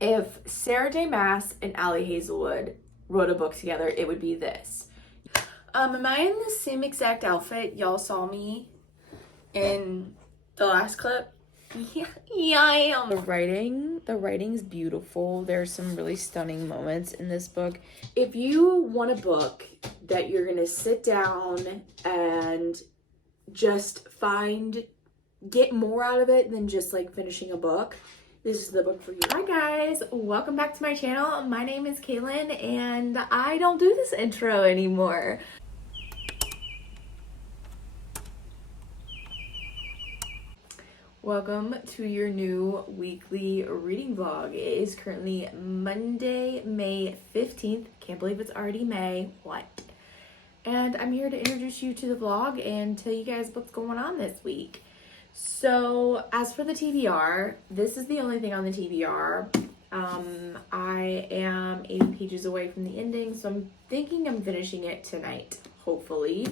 If Sarah J. Maas and Allie Hazelwood wrote a book together, it would be this. Am I in the same exact outfit y'all saw me in the last clip? Yeah, I am. The writing's beautiful. There's some really stunning moments in this book. If you want a book that you're gonna sit down and just get more out of it than just like finishing a book, this is the book for you. Hi guys, welcome back to my channel. My name is Kaylin and I don't do this intro anymore. Welcome to your new weekly reading vlog. It is currently Monday, May 15th. Can't believe it's already May. What? And I'm here to introduce you to the vlog and tell you guys what's going on this week. So, as for the TBR, this is the only thing on the TBR. I am 80 pages away from the ending, so I'm thinking I'm finishing it tonight, hopefully.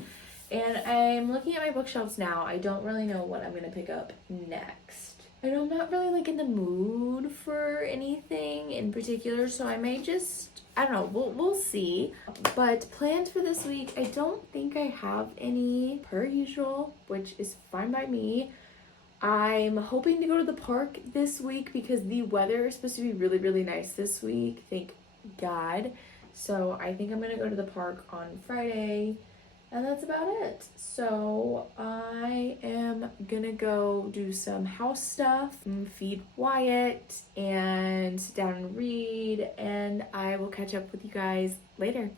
And I'm looking at my bookshelves now. I don't really know what I'm gonna pick up next. And I'm not really like in the mood for anything in particular, so I may just, I don't know, we'll see. But plans for this week, I don't think I have any per usual, which is fine by me. I'm hoping to go to the park this week because the weather is supposed to be really, really nice this week. Thank God. So I think I'm gonna go to the park on Friday. And that's about it. So I am gonna go do some house stuff, feed Wyatt, and sit down and read, and I will catch up with you guys later.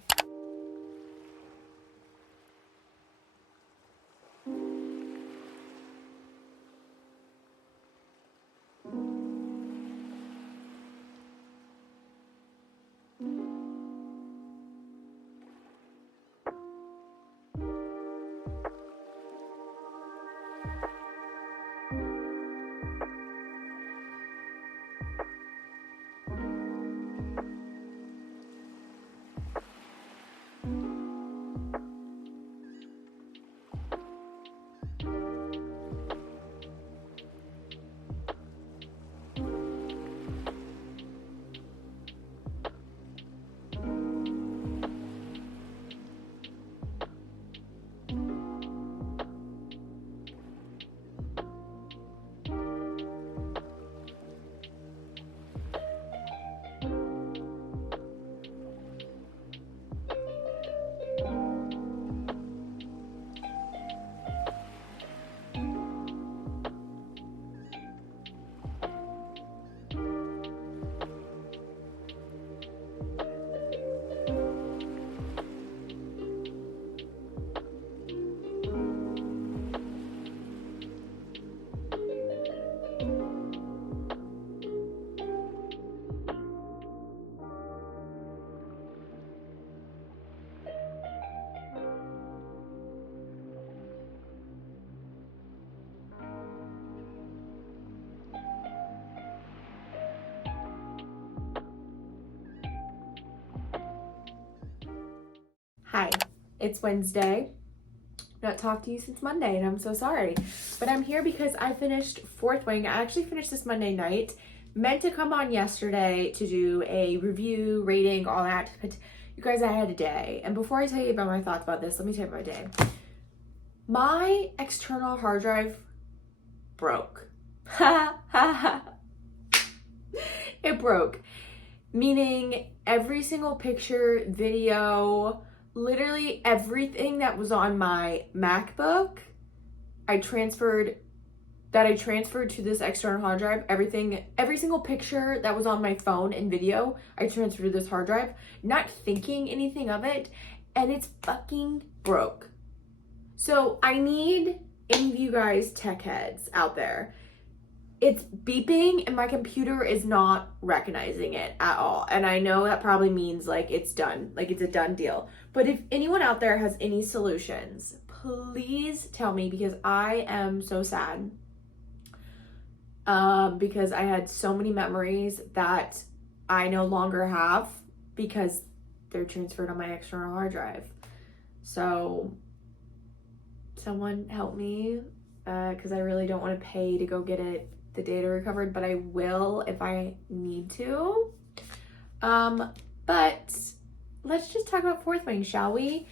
Hi, it's Wednesday. Not talked to you since Monday, and I'm so sorry. But I'm here because I finished Fourth Wing. I actually finished this Monday night. Meant to come on yesterday to do a review, rating, all that. But you guys, I had a day. And before I tell you about my thoughts about this, let me tell you about my day. My external hard drive broke. It broke. Meaning every single picture, video, literally everything that was on my MacBook, I transferred to this external hard drive. Every single picture that was on my phone and video, I transferred to this hard drive, not thinking anything of it, and it's fucking broke. So I need any of you guys tech heads out there. It's beeping and my computer is not recognizing it at all. And I know that probably means like it's done, like it's a done deal. But if anyone out there has any solutions, please tell me because I am so sad. Because I had so many memories that I no longer have because they're transferred on my external hard drive. So someone help me because I really don't want to pay to go get it the data recovered, but I will if I need to. But let's just talk about Fourth Wing, shall we?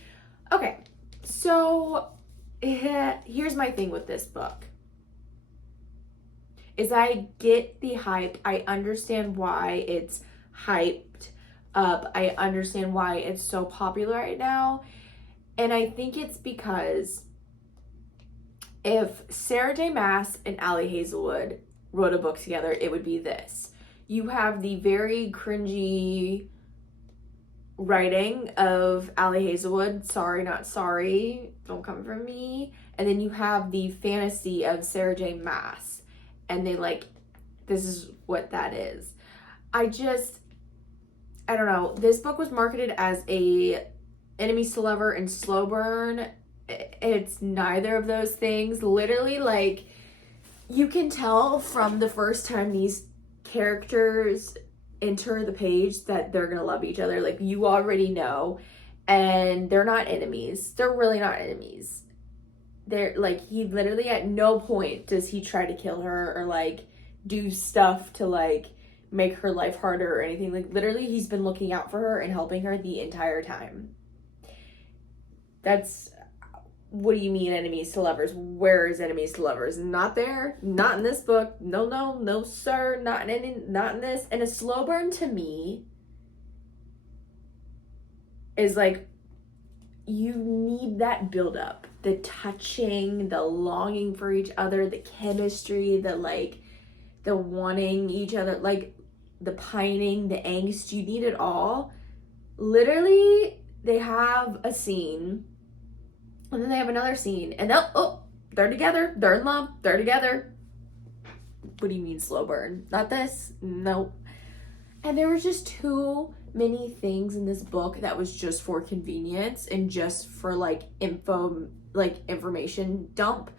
Okay, so here's my thing with this book. Is I get the hype. I understand why it's hyped up. I understand why it's so popular right now. And I think it's because if Sarah J. Maas and Ali Hazelwood wrote a book together, it would be this. You have the very cringy writing of Ali Hazelwood, sorry, not sorry, don't come for me. And then you have the fantasy of Sarah J. Maas. And they this is what that is. I don't know. This book was marketed as a enemies to lover and slow burn. It's neither of those things. Literally, you can tell from the first time these characters enter the page that they're gonna love each other. You already know. And they're not enemies. They're really not enemies. They're he literally at no point does he try to kill her or do stuff to make her life harder or anything. Literally he's been looking out for her and helping her the entire time. That's, what do you mean enemies to lovers? Where is enemies to lovers? Not there. Not in this book. No sir. Not in this. And a slow burn to me is you need that build up, the touching, the longing for each other, the chemistry, the wanting each other, the pining, the angst. You need it all. Literally, they have a scene and then they have another scene and they're together, they're in love, they're together. What do you mean slow burn? Not this. No. And there was just too many things in this book that was just for convenience and just for information dump.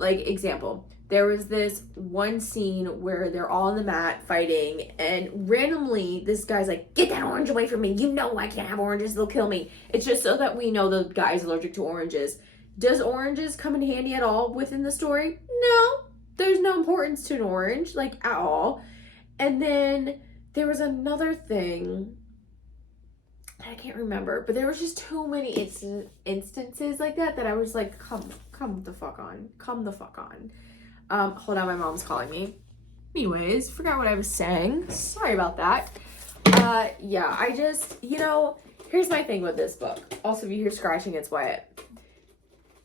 Example, there was this one scene where they're all on the mat fighting and randomly this guy's get that orange away from me, you know I can't have oranges, they'll kill me. It's just so that we know the guy's allergic to oranges. Does oranges come in handy at all within the story? No, there's no importance to an orange at all. And then there was another thing I can't remember, but there was just too many instances like that I was come the fuck on. Hold on, my mom's calling me. Anyways, forgot what I was saying. Sorry about that. Yeah, I just, here's my thing with this book. Also, if you hear scratching, it's Wyatt.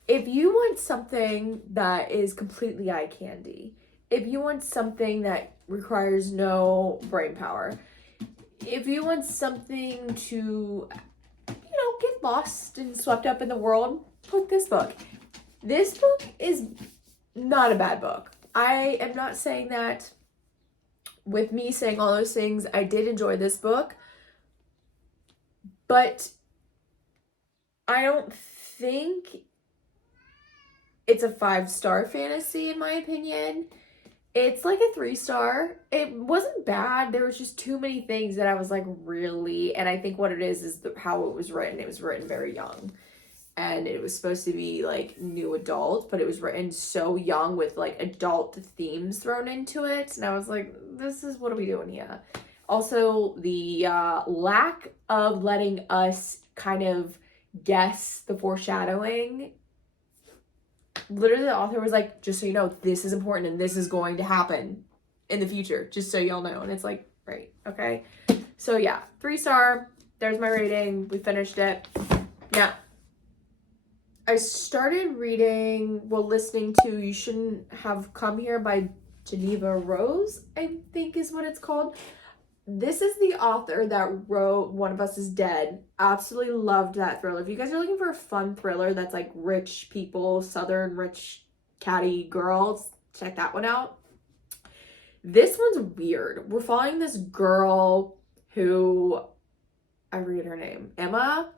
If you want something that is completely eye candy, if you want something that requires no brain power, if you want something to, get lost and swept up in the world, pick this book. This book is not a bad book. I am not saying that with me saying all those things. I did enjoy this book, but I don't think it's a 5-star fantasy in my opinion. It's a 3-star. It wasn't bad. There was just too many things that I was really, and I think what it is how it was written. It was written very young. And it was supposed to be new adult, but it was written so young with adult themes thrown into it. And I was this is, what are we doing here? Also, the lack of letting us kind of guess the foreshadowing. Literally, the author was just so you know, this is important and this is going to happen in the future, just so y'all know. And it's right, okay. So yeah, 3-star. There's my rating. We finished it. Yeah. I started listening to You Shouldn't Have Come Here by Geneva Rose, I think is what it's called. This is the author that wrote One of Us is Dead. Absolutely loved that thriller. If you guys are looking for a fun thriller that's rich people, southern rich catty girls, check that one out. This one's weird. We're following this girl who, I forget her name. Emma?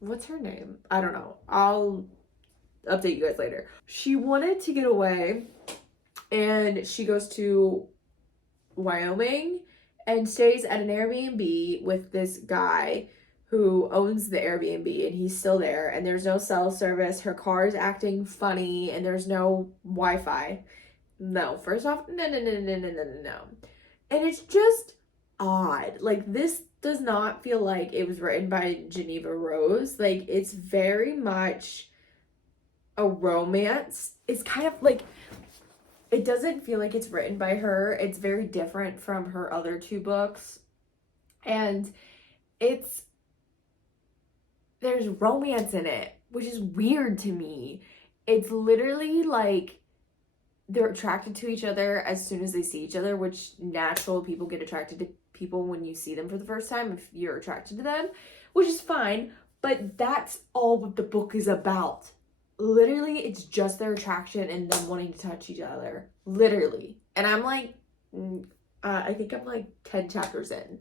What's her name? I don't know. I'll update you guys later. She wanted to get away and she goes to Wyoming and stays at an Airbnb with this guy who owns the Airbnb and he's still there and there's no cell service. Her car is acting funny and there's no Wi-Fi. No, first off, no. And it's just odd. Like, this does not feel like it was written by Geneva Rose. Like, it's very much a romance. It's kind of like, it doesn't feel like it's written by her. It's very different from her other two books. And there's romance in it, which is weird to me. It's literally like they're attracted to each other as soon as they see each other, which natural people get attracted to people when you see them for the first time if you're attracted to them, which is fine, but that's all what the book is about. Literally, it's just their attraction and them wanting to touch each other. Literally. And I'm like, I think I'm like 10 chapters in.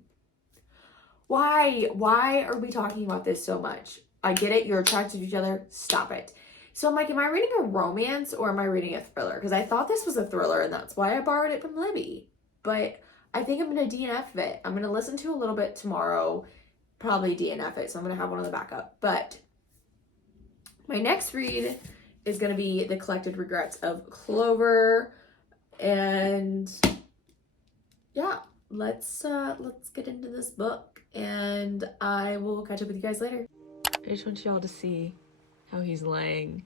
Why are we talking about this so much? I get it, you're attracted to each other, stop it. So I'm like, am I reading a romance or am I reading a thriller? Because I thought this was a thriller and that's why I borrowed it from Libby. But I think I'm going to DNF it. I'm going to listen to a little bit tomorrow, probably DNF it, so I'm going to have one on the backup. But my next read is going to be The Collected Regrets of Clover. And yeah, let's get into this book and I will catch up with you guys later. I just want y'all to see how he's laying.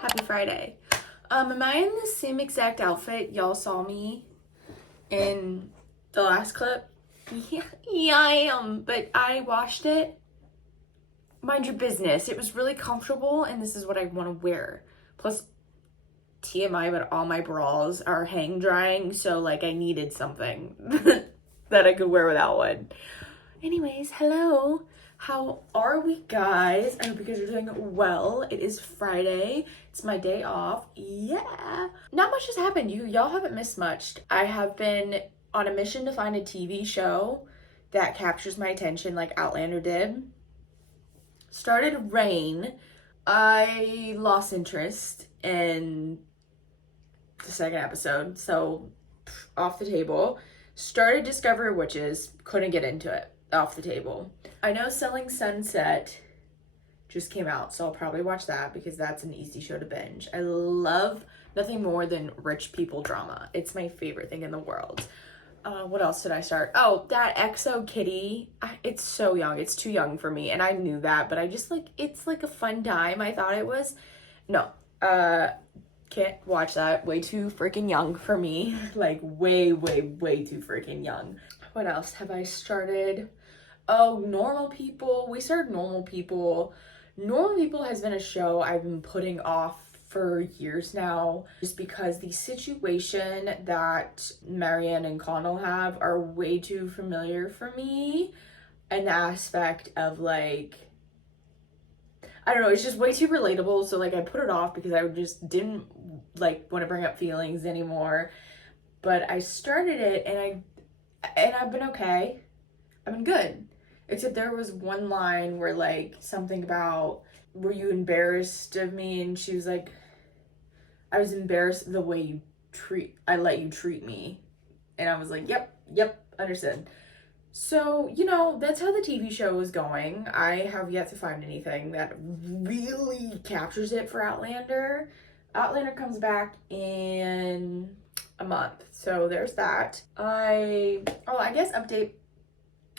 Happy Friday. Am I in the same exact outfit y'all saw me in the last clip? Yeah, I am, but I washed it. Mind your business. It was really comfortable, and this is what I want to wear. Plus, TMI, but all my bras are hang drying, so like I needed something that I could wear without one. Anyways, hello. How are we, guys? I hope you guys are doing well. It is Friday. It's my day off. Yeah. Not much has happened. Y'all haven't missed much. I have been on a mission to find a TV show that captures my attention like Outlander did. Started Rain. I lost interest in the second episode, so off the table. Started Discover Witches. Couldn't get into it. Off the table. I know Selling Sunset just came out, so I'll probably watch that because that's an easy show to binge. I love nothing more than rich people drama. It's my favorite thing in the world. What else did I start? Oh, that EXO Kitty. It's so young. It's too young for me, and I knew that, but I just like, it's like a fun time. I thought it was. No, Can't watch that. Way too freaking young for me. Like way too freaking young. What else have I started? Oh, Normal People. We started Normal People. Normal People has been a show I've been putting off for years now, just because the situation that Marianne and Connell have are way too familiar for me. An aspect of like, I don't know, it's just way too relatable. So like I put it off because I just didn't like want to bring up feelings anymore. But I started it and I've been okay. I've been good. Except there was one line where like something about, were you embarrassed of me? And she was like, I was embarrassed the way I let you treat me. And I was like, yep, understood. So, you know, that's how the TV show is going. I have yet to find anything that really captures it for Outlander. Outlander comes back in a month. So there's that. I guess update.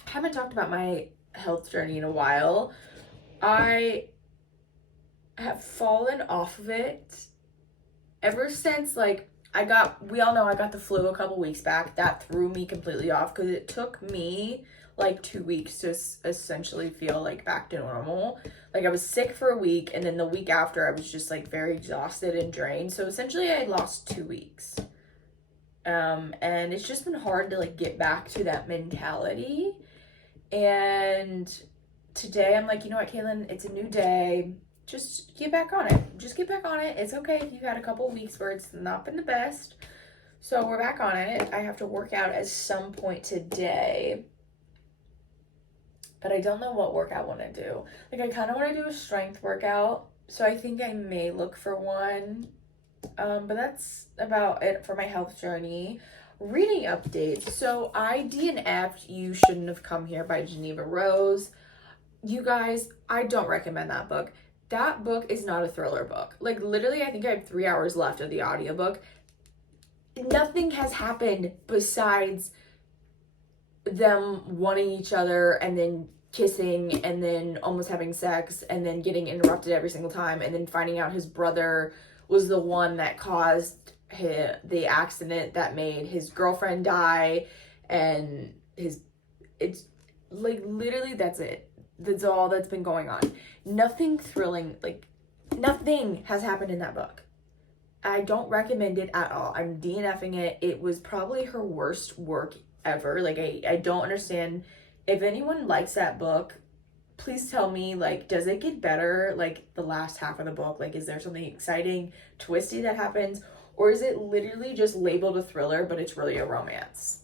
Haven't talked about my health journey in a while. I have fallen off of it ever since, like, we all know I got the flu a couple weeks back. That threw me completely off because it took me like 2 weeks to essentially feel like back to normal. Like I was sick for a week, and then the week after I was just like very exhausted and drained. So essentially I lost 2 weeks. And it's just been hard to like get back to that mentality. And today I'm like, you know what, Caitlin, it's a new day. Just get back on it. Just get back on it. It's okay if you've had a couple weeks where it's not been the best. So we're back on it. I have to work out at some point today. But I don't know what workout I want to do. Like, I kind of want to do a strength workout. So I think I may look for one. But that's about it for my health journey. Reading updates. So I DNF'd You Shouldn't Have Come Here by Geneva Rose. You guys, I don't recommend that book. That book is not a thriller book. Like, literally, I think I have 3 hours left of the audiobook. Nothing has happened besides them wanting each other and then kissing and then almost having sex and then getting interrupted every single time and then finding out his brother was the one that caused the accident that made his girlfriend die. And it's like, literally, that's it. That's all that's been going on. Nothing thrilling, like, nothing has happened in that book. I don't recommend it at all. I'm DNFing it. It was probably her worst work ever. Like, I don't understand. If anyone likes that book, please tell me, like, does it get better, like, the last half of the book? Like, is there something exciting, twisty that happens? Or is it literally just labeled a thriller, but it's really a romance?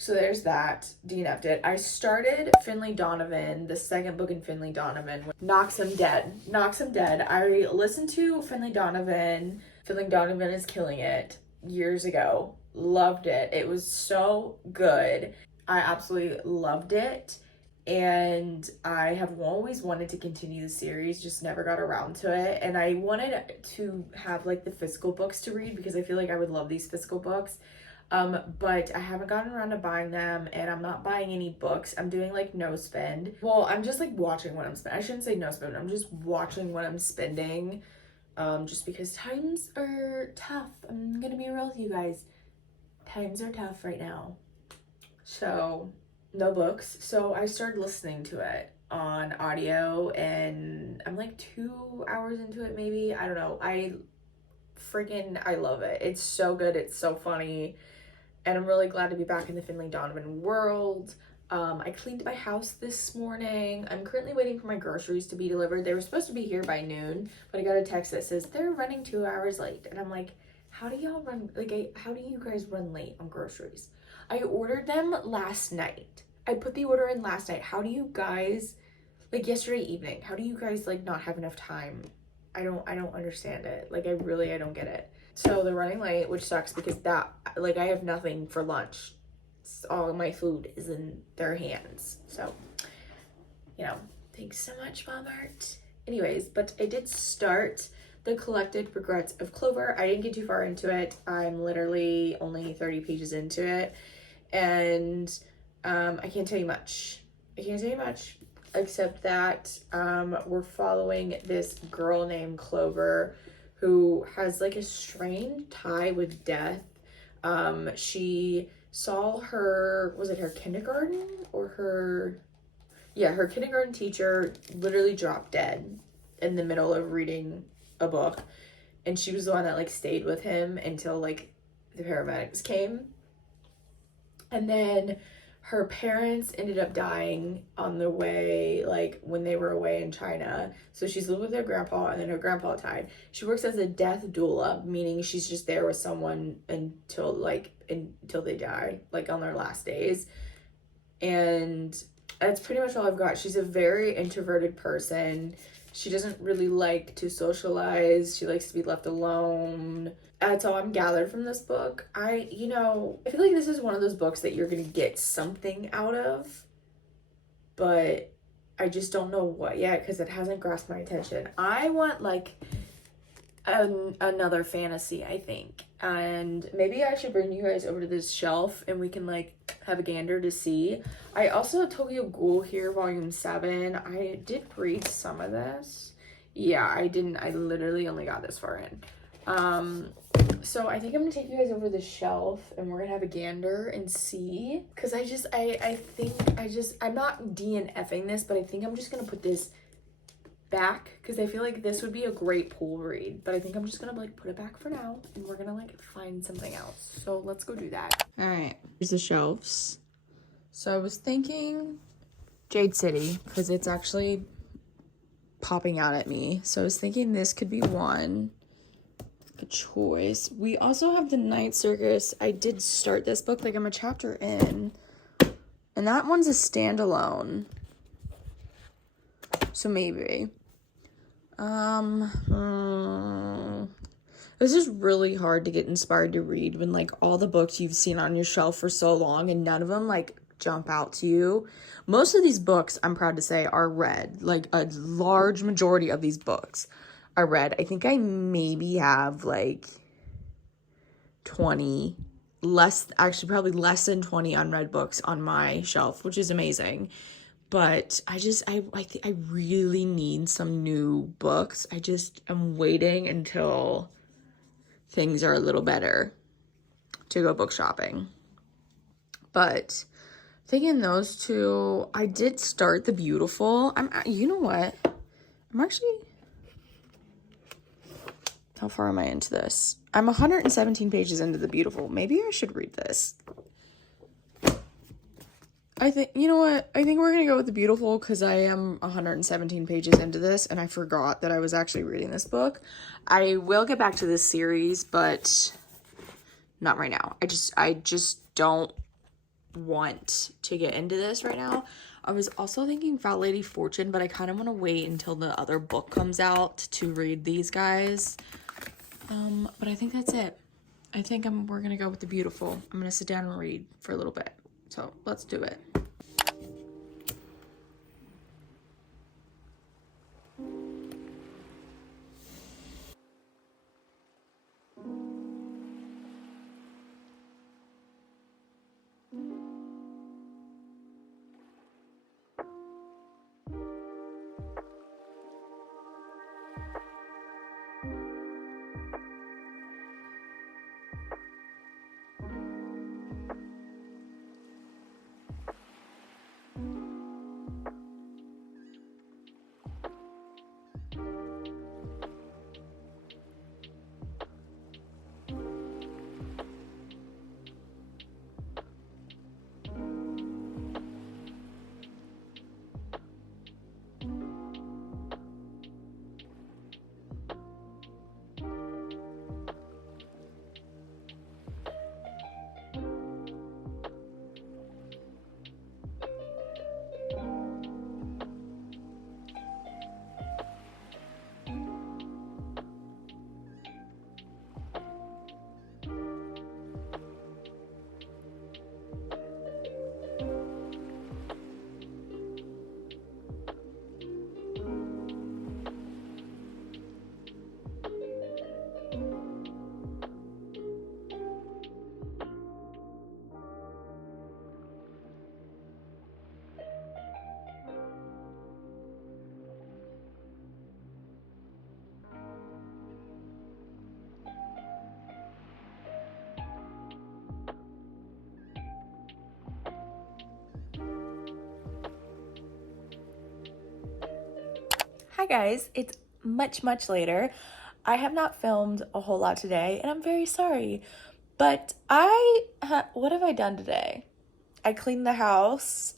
So there's that. DNF'd it. I started Finley Donovan, the second book in Finley Donovan, Knocks 'Em Dead. Knocks 'Em Dead. I listened to Finley Donovan. Finley Donovan is killing it. Years ago. Loved it. It was so good. I absolutely loved it. And I have always wanted to continue the series, just never got around to it. And I wanted to have like the physical books to read because I feel like I would love these physical books. But I haven't gotten around to buying them, and I'm not buying any books. I'm doing like no spend. Well, I'm just like watching what I'm spending. I shouldn't say no spend. I'm just watching what I'm spending. Just because times are tough. I'm gonna be real with you guys. Times are tough right now. So, no books. So I started listening to it on audio, and I'm like 2 hours into it maybe. I don't know. I love it. It's so good. It's so funny. And I'm really glad to be back in the Finley Donovan world. I cleaned my house this morning. I'm currently waiting for my groceries to be delivered. They were supposed to be here by noon, but I got a text that says they're running 2 hours late. And I'm like, how do y'all run, how do you guys run late on groceries? I ordered them last night. I put the order in last night. How do you guys, like yesterday evening, how do you guys like not have enough time? I don't understand it. Like, I don't get it. So they're running late, which sucks because I have nothing for lunch. All my food is in their hands. So, you know, thanks so much, Walmart. Anyways, but I did start The Collected Regrets of Clover. I didn't get too far into it. I'm literally only 30 pages into it. And I can't tell you much. except that we're following this girl named Clover who has like a strained tie with death. She saw her, was it her kindergarten or her, yeah, her kindergarten teacher literally drop dead in the middle of reading a book, and she was the one that like stayed with him until like the paramedics came. And then her parents ended up dying on the way, like when they were away in China. So she's lived with her grandpa, and then her grandpa died. She works as a death doula, meaning she's just there with someone until they die, like on their last days. And that's pretty much all I've got. She's a very introverted person. She doesn't really like to socialize. She likes to be left alone. That's all I'm gathered from this book. I feel like this is one of those books that you're going to get something out of, but I just don't know what yet because it hasn't grasped my attention. I want like another fantasy, I think. And maybe I should bring you guys over to this shelf and we can like have a gander to see. I also have Tokyo Ghoul here, volume 7. I did read some of this. Yeah, I didn't. I literally only got this far in. So I think I'm gonna take you guys over the shelf and we're gonna have a gander and see. Cause I'm not DNFing this, but I think I'm just gonna put this back because I feel like this would be a great pool read, but I think I'm just gonna like put it back for now and we're gonna like find something else. So let's go do that. All right, here's the shelves. So I was thinking Jade City because it's actually popping out at me. So I was thinking this could be one. A choice. We also have the Night Circus. I did start this book, like I'm a chapter in, and that one's a standalone, so maybe this is really hard to get inspired to read when like all the books you've seen on your shelf for so long and none of them like jump out to you. Most of these books, I'm proud to say, are read. Like a large majority of these books I read. I think I maybe have like 20, probably less than 20 unread books on my shelf, which is amazing. But I really need some new books. I'm waiting until things are a little better to go book shopping. But thinking those two, I did start The Beautiful. You know what? I'm actually... How far am I into this? I'm 117 pages into The Beautiful. Maybe I should read this. I think, you know what? I think we're going to go with The Beautiful because I am 117 pages into this and I forgot that I was actually reading this book. I will get back to this series, but not right now. I just don't want to get into this right now. I was also thinking Fat Lady Fortune, but I kind of want to wait until the other book comes out to read these guys. But I think that's it. I think we're gonna go with The Beautiful. I'm gonna sit down and read for a little bit. So let's do it. guys, it's much later. I have not filmed a whole lot today, and I'm very sorry. But what have I done today? I cleaned the house,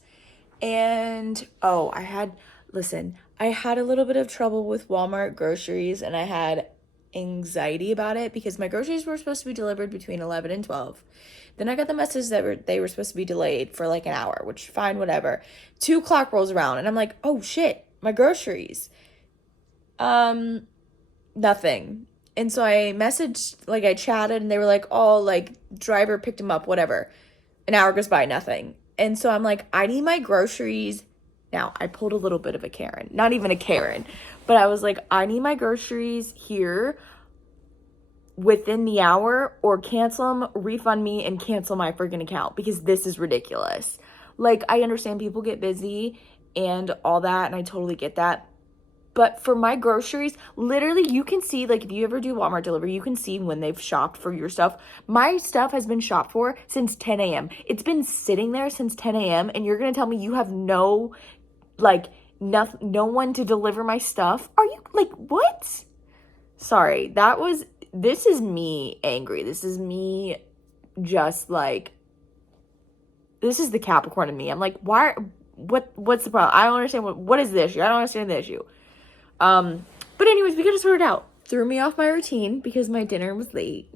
and I had a little bit of trouble with Walmart groceries, and I had anxiety about it because my groceries were supposed to be delivered between 11 and 12. Then I got the message that they were supposed to be delayed for like an hour, which fine, whatever. 2 o'clock rolls around, and I'm like, oh shit, my groceries. Nothing. And so I messaged, like I chatted, and they were like, oh, like driver picked him up, whatever. An hour goes by, nothing. And so I'm like, I need my groceries. Now, I pulled a little bit of a Karen. Not even a Karen. But I was like, I need my groceries here within the hour, or cancel them, refund me, and cancel my freaking account, because this is ridiculous. Like, I understand people get busy and all that, and I totally get that. But for my groceries, literally, you can see, like, if you ever do Walmart delivery, you can see when they've shopped for your stuff. My stuff has been shopped for since 10 a.m. It's been sitting there since 10 a.m. And you're going to tell me you have no one to deliver my stuff? Are you, like, what? Sorry, this is me angry. This is me just, like, this is the Capricorn in me. I'm like, what's the problem? I don't understand. What is the issue? I don't understand the issue. But anyways, we gotta sort it out. Threw me off my routine because my dinner was late.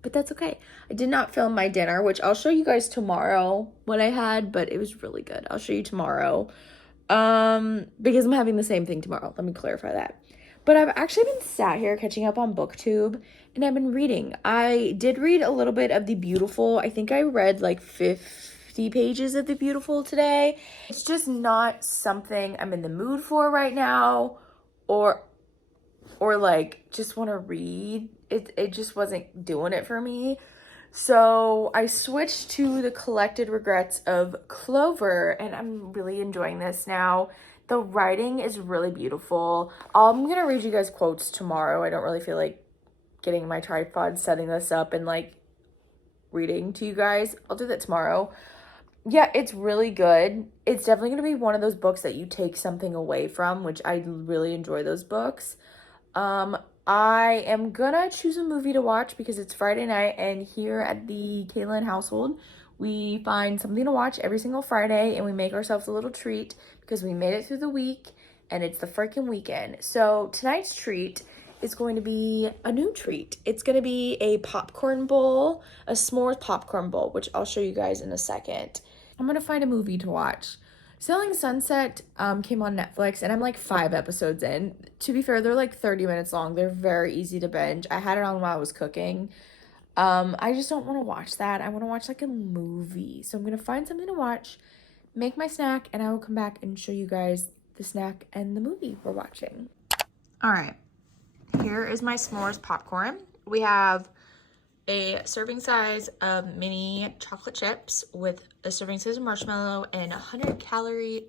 But that's okay. I did not film my dinner, which I'll show you guys tomorrow what I had, but it was really good. I'll show you tomorrow. Because I'm having the same thing tomorrow. Let me clarify that. But I've actually been sat here catching up on booktube, and I've been reading. I did read a little bit of The Beautiful. I think I read like 50 pages of The Beautiful today. It's just not something I'm in the mood for right now, or like just want to read. It just wasn't doing it for me. So I switched to The Collected Regrets of Clover, and I'm really enjoying this now. The writing is really beautiful. I'm going to read you guys quotes tomorrow. I don't really feel like getting my tripod, setting this up, and like reading to you guys. I'll do that tomorrow. Yeah, it's really good. It's definitely going to be one of those books that you take something away from, which I really enjoy those books. I am gonna choose a movie to watch because it's Friday night, and here at the Kaylin household, we find something to watch every single Friday, and we make ourselves a little treat because we made it through the week, and it's the freaking weekend. So tonight's treat is going to be a new treat. It's going to be a popcorn bowl, a s'mores popcorn bowl, which I'll show you guys in a second. I'm going to find a movie to watch. Selling Sunset came on Netflix, and I'm like 5 episodes in. To be fair, they're like 30 minutes long. They're very easy to binge. I had it on while I was cooking. I just don't want to watch that. I want to watch like a movie. So I'm going to find something to watch, make my snack, and I will come back and show you guys the snack and the movie we're watching. All right. Here is my s'mores popcorn. We have a serving size of mini chocolate chips with a serving size of marshmallow and 100-calorie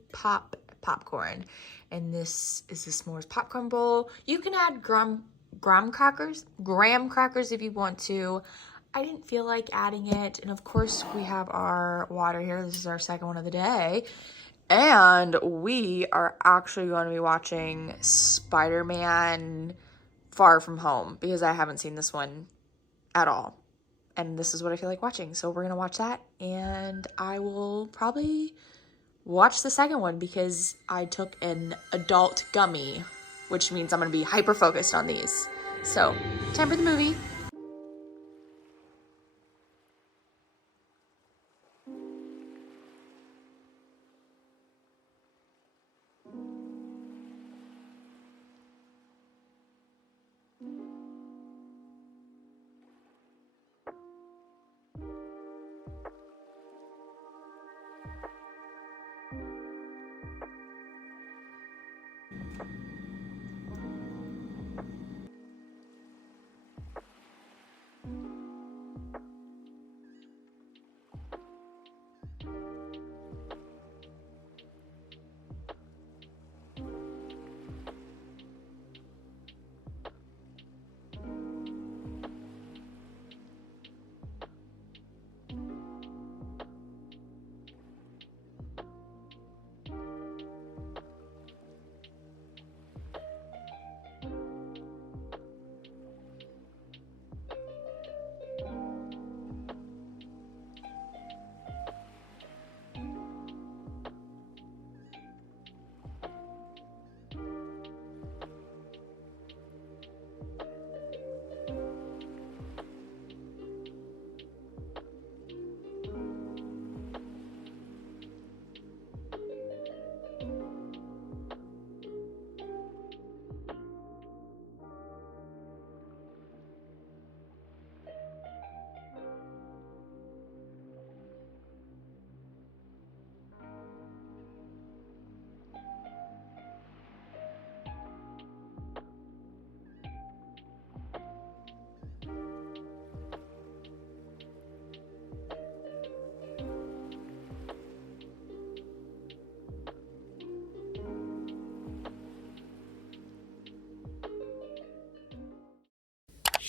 popcorn. And this is the s'mores popcorn bowl. You can add graham crackers if you want to. I didn't feel like adding it. And of course, we have our water here. This is our second one of the day. And we are actually going to be watching Spider-Man Far From Home because I haven't seen this one at all. And this is what I feel like watching. So we're going to watch that. And I will probably watch the second one because I took an adult gummy, which means I'm going to be hyper focused on these. So, time for the movie.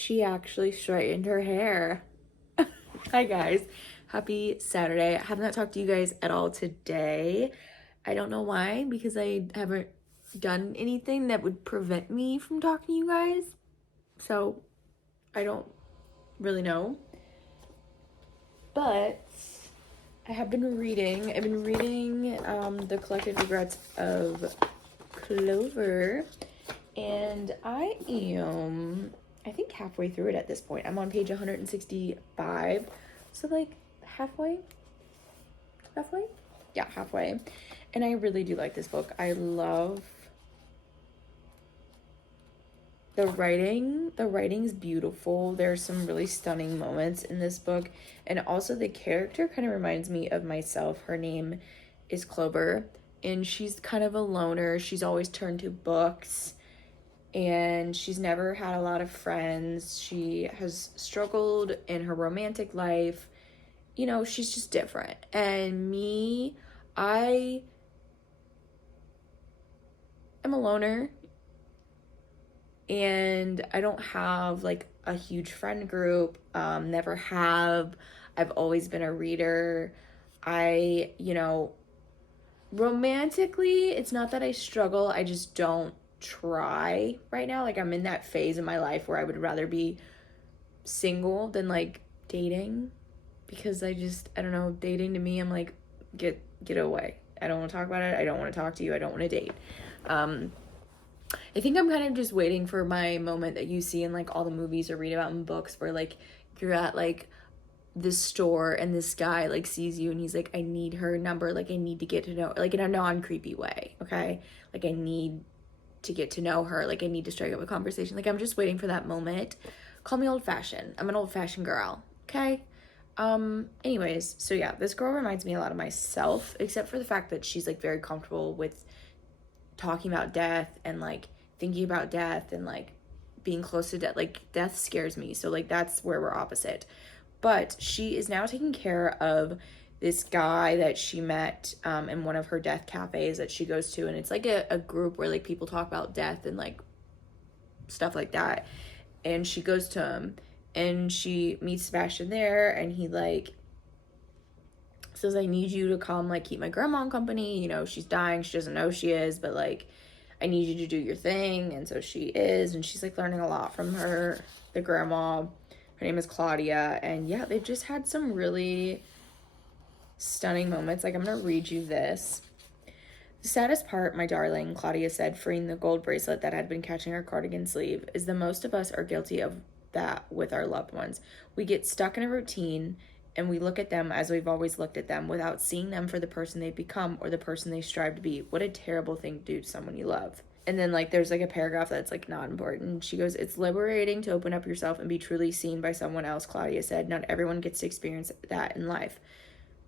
she actually straightened her hair. Hi guys, happy Saturday. I have not talked to you guys at all today. I don't know why, because I haven't done anything that would prevent me from talking to you guys. So I don't really know. But I have been reading. I've been reading The Collected Regrets of Clover. And I think halfway through it at this point. I'm on page 165. So like halfway? Yeah, halfway. And I really do like this book. I love the writing. The writing's beautiful. There's some really stunning moments in this book. And also the character kind of reminds me of myself. Her name is Clover. And she's kind of a loner. She's always turned to books. And she's never had a lot of friends. She has struggled in her romantic life. You know, she's just different. And me, I am a loner. And I don't have like a huge friend group. Never have. I've always been a reader. Romantically, it's not that I struggle. I just don't try right now. Like, I'm in that phase in my life where I would rather be single than like dating, because I don't know, dating to me, I'm like, get away. I don't want to talk about it. I don't want to talk to you. I don't want to date. I think I'm kind of just waiting for my moment that you see in like all the movies or read about in books, where like you're at like this store and this guy like sees you and he's like, I need her number, like I need to get to know, like in a non-creepy way, okay? Like I need to get to know her, like I need to strike up a conversation. Like I'm just waiting for that moment. Call me old-fashioned. I'm an old-fashioned girl, okay? Anyways, so yeah, this girl reminds me a lot of myself, except for the fact that she's like very comfortable with talking about death and like thinking about death and like being close to death. Like death scares me, so like that's where we're opposite. But she is now taking care of this guy that she met in one of her death cafes that she goes to, and it's like a group where like people talk about death and like stuff like that. And she goes to him and she meets Sebastian there, and he like says, I need you to come like keep my grandma company, you know, she's dying, she doesn't know she is, but like I need you to do your thing. And so she is, and she's like learning a lot from the grandma. Her name is Claudia, and yeah, they've just had some really stunning moments. Like I'm gonna read you this. The saddest part, my darling, Claudia said, freeing the gold bracelet that had been catching her cardigan sleeve, is that most of us are guilty of that with our loved ones. We get stuck in a routine and we look at them as we've always looked at them without seeing them for the person they've become or the person they strive to be. What a terrible thing to do to someone you love. And then like there's like a paragraph that's like not important. She goes, it's liberating to open up yourself and be truly seen by someone else, Claudia said. Not everyone gets to experience that in life,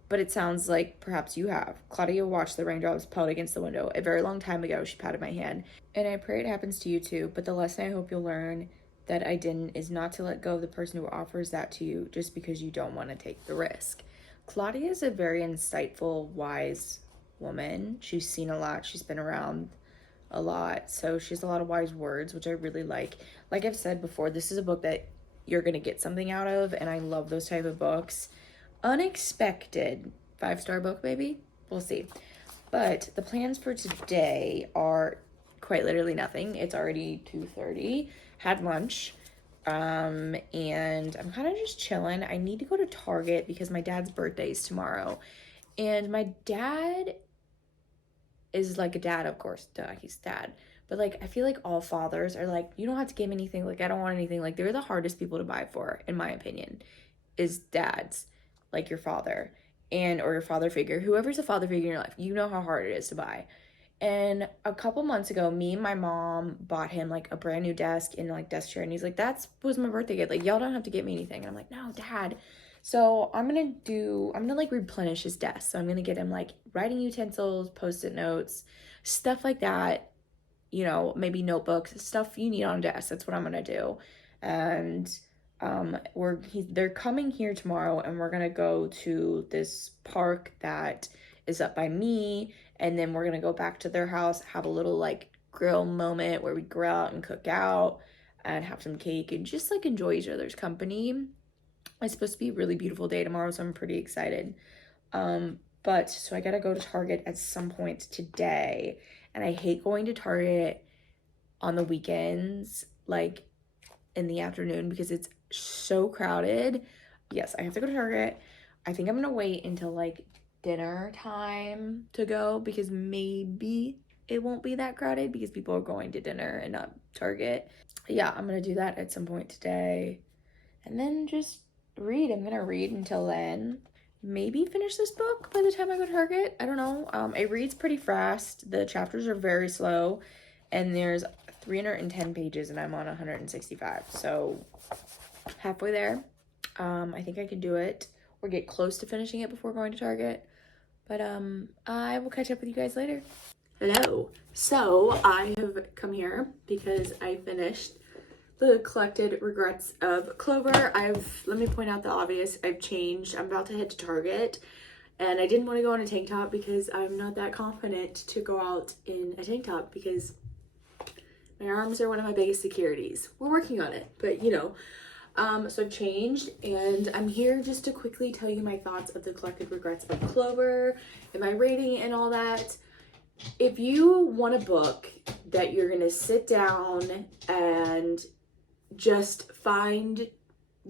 but it sounds like perhaps you have. Claudia watched the raindrops pelt against the window. A very long time ago, she patted my hand. And I pray it happens to you too, but the lesson I hope you'll learn that I didn't is not to let go of the person who offers that to you just because you don't want to take the risk. Claudia is a very insightful, wise woman. She's seen a lot. She's been around a lot. So she has a lot of wise words, which I really like. Like I've said before, this is a book that you're going to get something out of, and I love those type of books. Unexpected 5-star book, maybe? We'll see. But the plans for today are quite literally nothing. It's already 2:30. Had lunch, and I'm kind of just chilling. I need to go to Target because my dad's birthday is tomorrow, and my dad is like a dad, of course, duh, he's dad, but like I feel like all fathers are like, you don't have to give me anything, like I don't want anything. Like they're the hardest people to buy for, in my opinion, is dads, like your father and or your father figure, whoever's a father figure in your life. You know how hard it is to buy. And a couple months ago, me and my mom bought him like a brand new desk and like desk chair. And he's like, that was my birthday gift. Like, y'all don't have to get me anything. And I'm like, no, Dad. So I'm gonna like replenish his desk. So I'm gonna get him like writing utensils, Post-it notes, stuff like that. You know, maybe notebooks, stuff you need on a desk. That's what I'm gonna do. And they're coming here tomorrow, and we're gonna go to this park that is up by me, and then we're gonna go back to their house, have a little like grill moment where we grill out and cook out. and have some cake and just like enjoy each other's company. It's supposed to be a really beautiful day tomorrow, so I'm pretty excited. But so I gotta go to Target at some point today, and I hate going to Target on the weekends, like in the afternoon, because it's so crowded. Yes, I have to go to Target. I think I'm gonna wait until like dinner time to go, because maybe it won't be that crowded because people are going to dinner and not Target. Yeah, I'm gonna do that at some point today, and then just read. I'm gonna read until then. Maybe finish this book by the time I go to Target. I don't know. It reads pretty fast. The chapters are very slow, and there's 310 pages and I'm on 165. So halfway there. I think I can do it or get close to finishing it before going to Target. But I will catch up with you guys later. Hello. So I have come here because I finished the Collected Regrets of Clover. Let me point out the obvious. I've changed. I'm about to head to Target, and I didn't want to go in a tank top because I'm not that confident to go out in a tank top because my arms are one of my biggest securities. We're working on it, but you know. So I've changed, and I'm here just to quickly tell you my thoughts of the Collected Regrets of Clover and my rating and all that. If you want a book that you're gonna sit down and just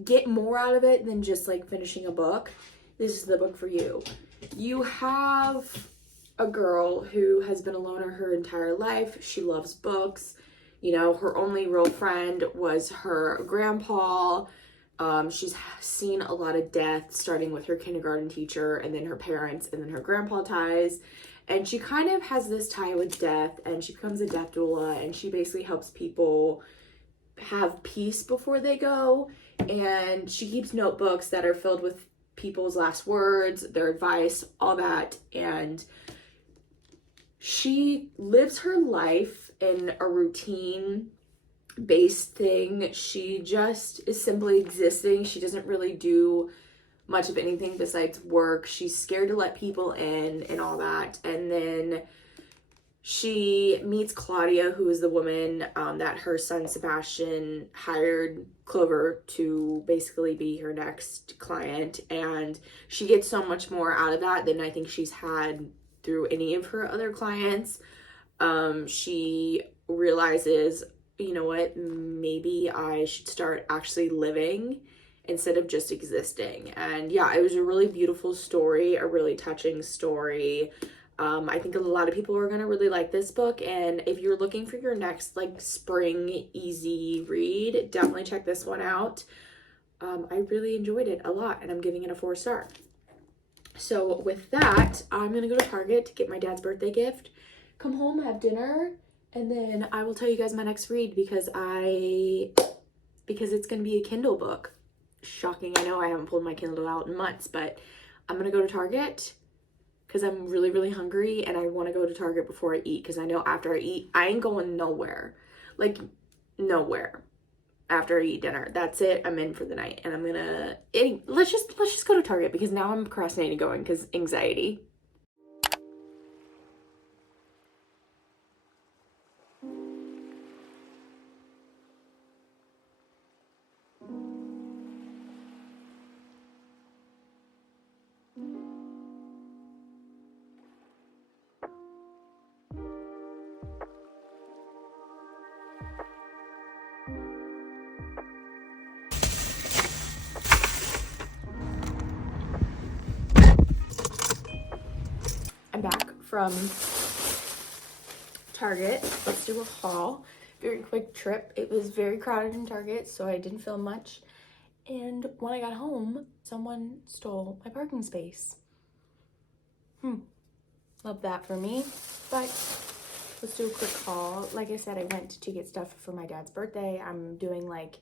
get more out of it than just like finishing a book, this is the book for you. You have a girl who has been a loner her entire life. She loves books. You know, her only real friend was her grandpa. She's seen a lot of death, starting with her kindergarten teacher and then her parents and then her grandpa ties. And she kind of has this tie with death, and she becomes a death doula, and she basically helps people have peace before they go. And she keeps notebooks that are filled with people's last words, their advice, all that. And she lives her life in a routine based thing. She just is simply existing. She doesn't really do much of anything besides work. She's scared to let people in and all that. And then she meets Claudia, who is the woman that her son Sebastian hired Clover to basically be her next client. And she gets so much more out of that than I think she's had through any of her other clients. She realizes, you know what, maybe I should start actually living instead of just existing. And yeah, it was a really beautiful story, a really touching story. I think a lot of people are gonna really like this book, and if you're looking for your next like spring easy read, definitely check this one out. I really enjoyed it a lot, and I'm giving it a 4-star. So with that, I'm gonna go to Target to get my dad's birthday gift, come home, have dinner, and then I will tell you guys my next read because it's gonna be a Kindle book. Shocking, I know I haven't pulled my Kindle out in months, but I'm gonna go to Target because I'm really, really hungry, and I want to go to Target before I eat, because I know after I eat, I ain't going nowhere. Like, nowhere. After I eat dinner. That's it. I'm in for the night, and I'm gonna... Let's just go to Target, because now I'm procrastinating going, because anxiety. I'm back from Target. Let's do a haul. Very quick trip. It was very crowded in Target, so I didn't film much. And when I got home, someone stole my parking space. Love that for me. But let's do a quick haul. Like I said, I went to get stuff for my dad's birthday. I'm doing like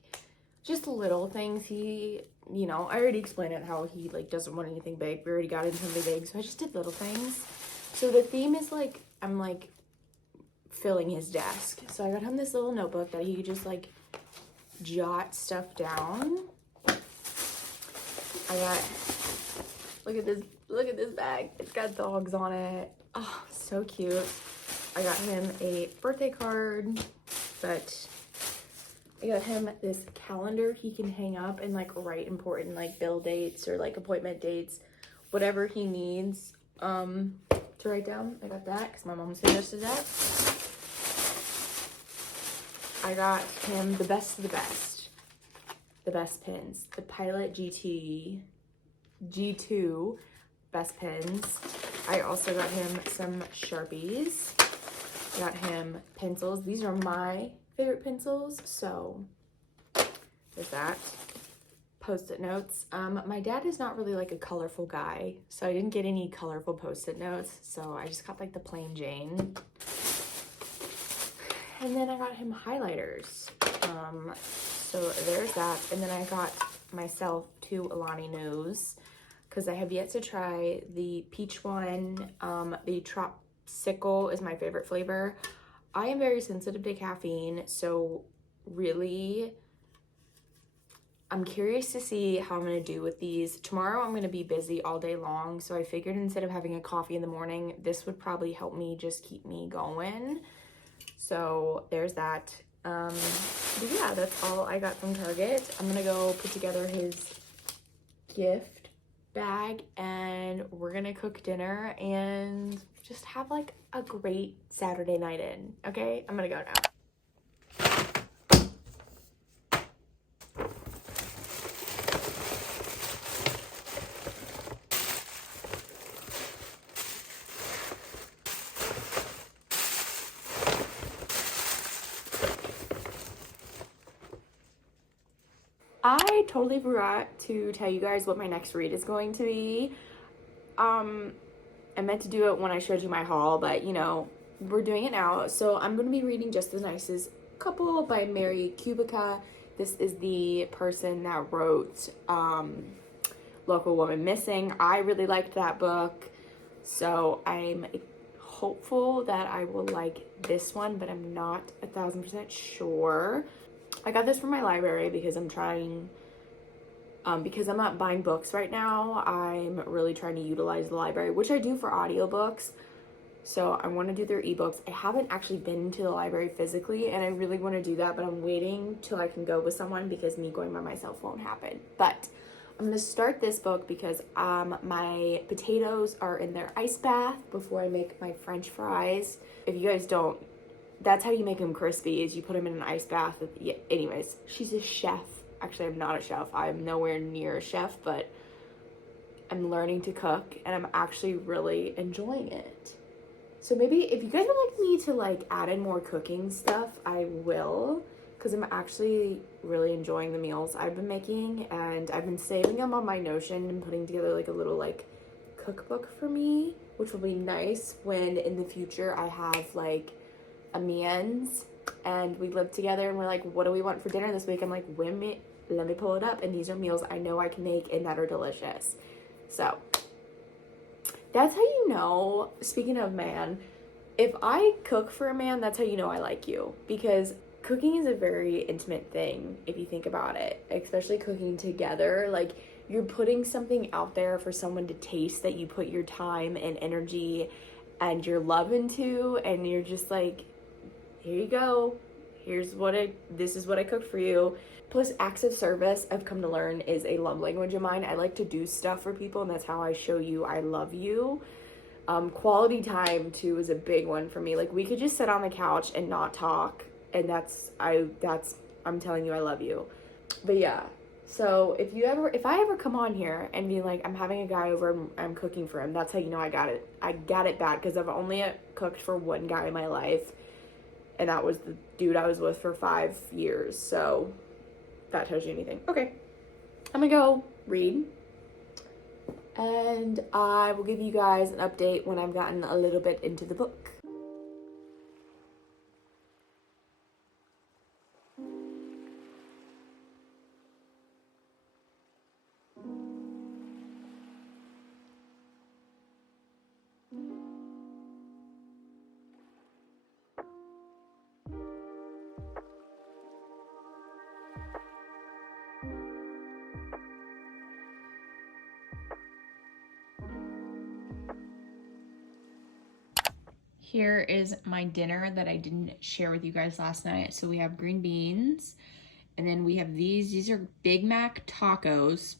just little things. He, you know, I already explained it how he like doesn't want anything big. We already got into something big, so I just did little things. So the theme is like, I'm like filling his desk. So I got him this little notebook that he could just like jot stuff down. I got, look at this bag. It's got dogs on it. Oh, so cute. I got him a birthday card, but I got him this calendar he can hang up and like write important like bill dates or like appointment dates, whatever he needs to write down. I got that because my mom suggested that. I got him the best of the best pins, the Pilot G2 best pins. I also got him some Sharpies. Got him pencils. These are my favorite pencils, so there's that. Post-it notes. My dad is not really like a colorful guy, so I didn't get any colorful post-it notes, so I just got like the plain Jane. And then I got him highlighters. So there's that. And then I got myself 2 Alani News because I have yet to try the peach one. The Tropsicle is my favorite flavor. I am very sensitive to caffeine, so really I'm curious to see how I'm going to do with these. Tomorrow I'm going to be busy all day long, so I figured instead of having a coffee in the morning, this would probably help me just keep me going. So there's that. But yeah, that's all I got from Target. I'm going to go put together his gift bag and we're going to cook dinner and just have like a great Saturday night in. Okay, I'm going to go now. I totally forgot to tell you guys what my next read is going to be. I meant to do it when I showed you my haul, but you know, we're doing it now. So I'm going to be reading Just the Nicest Couple by Mary Kubica. This is the person that wrote Local Woman Missing. I really liked that book, so I'm hopeful that I will like this one, but I'm not 1000% sure. I got this from my library because I'm trying, because I'm not buying books right now, I'm really trying to utilize the library, which I do for audiobooks. So I want to do their ebooks. I haven't actually been to the library physically, and I really want to do that, but I'm waiting till I can go with someone because me going by myself won't happen. But I'm going to start this book because my potatoes are in their ice bath before I make my French fries. If you guys don't, that's how you make them crispy, is you put them in an ice bath. Yeah, anyways, she's a chef. Actually, I'm not a chef. I'm nowhere near a chef, but I'm learning to cook, and I'm actually really enjoying it. So maybe if you guys would like me to like add in more cooking stuff, I will, because I'm actually really enjoying the meals I've been making, and I've been saving them on my Notion and putting together like a little like cookbook for me, which will be nice when in the future I have like a man's and we live together and we're like, what do we want for dinner this week? I'm like, let me pull it up, and these are meals I know I can make and that are delicious. So that's how you know, speaking of man, if I cook for a man, that's how you know I like you, because cooking is a very intimate thing if you think about it, especially cooking together. Like, you're putting something out there for someone to taste that you put your time and energy and your love into, and you're just like, here you go, this is what I cooked for you. Plus, acts of service, I've come to learn, is a love language of mine. I like to do stuff for people, and that's how I show you I love you. Quality time too is a big one for me. Like, we could just sit on the couch and not talk, and I'm telling you I love you. But yeah, so if I ever come on here and be like, I'm having a guy over and I'm cooking for him, that's how you know I got it bad, because I've only cooked for one guy in my life, and that was the dude I was with for 5 years. So if that tells you anything. Okay, I'm gonna go read, and I will give you guys an update when I've gotten a little bit into the book. Here is my dinner that I didn't share with you guys last night. So we have green beans And then we have these are Big Mac tacos.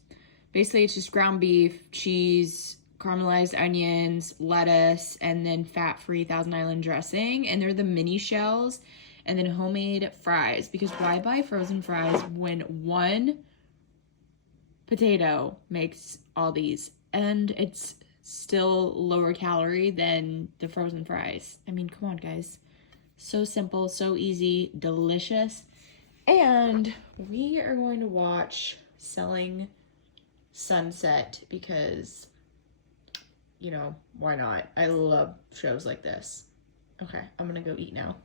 Basically, it's just ground beef, cheese, caramelized onions, lettuce, and then fat-free Thousand Island dressing. And they're the mini shells. And then homemade fries. Because why buy frozen fries when one potato makes all these? And it's still lower calorie than the frozen fries. I mean, come on, guys. So simple, so easy, delicious. And we are going to watch Selling Sunset because, you know, why not? I love shows like this. Okay, I'm gonna go eat now.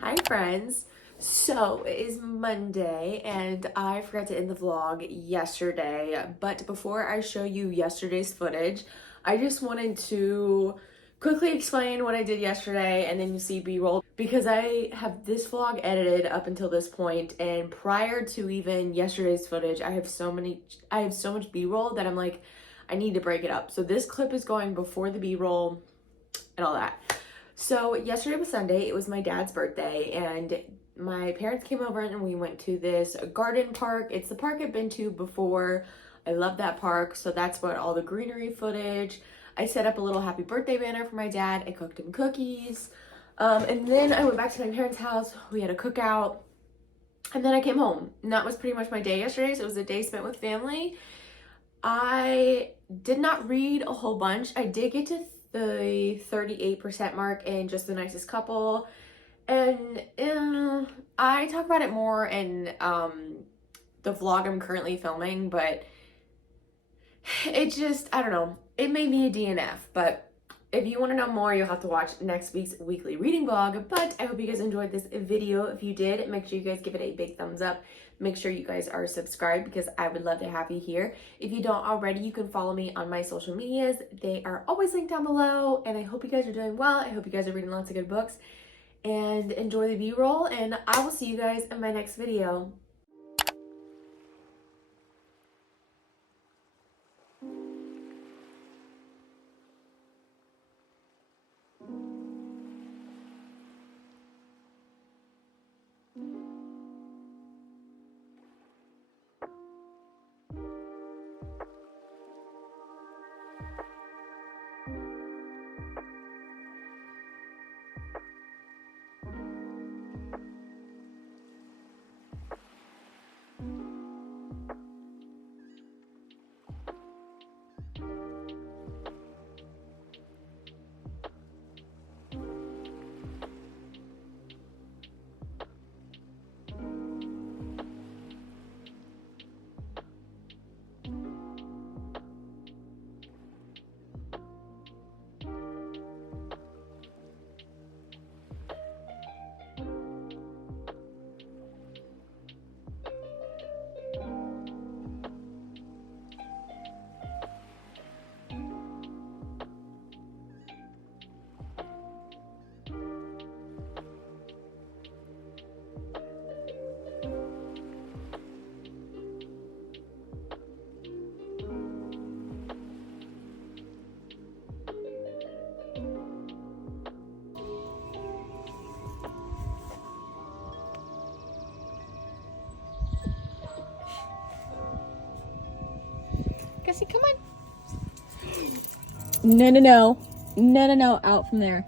Hi friends, so it is Monday and I forgot to end the vlog yesterday, but before I show you yesterday's footage, I just wanted to quickly explain what I did yesterday and then you see b-roll because I have this vlog edited up until this point, and prior to even yesterday's footage I have so much b-roll that I'm like, I need to break it up. So this clip is going before the b-roll and all that. So yesterday was Sunday. It was my dad's birthday and my parents came over and we went to this garden park. It's the park I've been to before. I love that park. So that's what all the greenery footage. I set up a little happy birthday banner for my dad. I cooked him cookies. And then I went back to my parents' house. We had a cookout. And then I came home. And that was pretty much my day yesterday. So it was a day spent with family. I did not read a whole bunch. I did get to the 38% mark in Just the Nicest Couple, and I talk about it more in the vlog I'm currently filming, but it just, I don't know, it made me a DNF. But if you want to know more, you'll have to watch next week's weekly reading vlog. But I hope you guys enjoyed this video. If you did, make sure you guys give it a big thumbs up. Make sure you guys are subscribed because I would love to have you here. If you don't already, you can follow me on my social medias. They are always linked down below. And I hope you guys are doing well. I hope you guys are reading lots of good books and enjoy the b-roll. And I will see you guys in my next video. Cassie, come on. No, no, no. No, no, no. Out from there.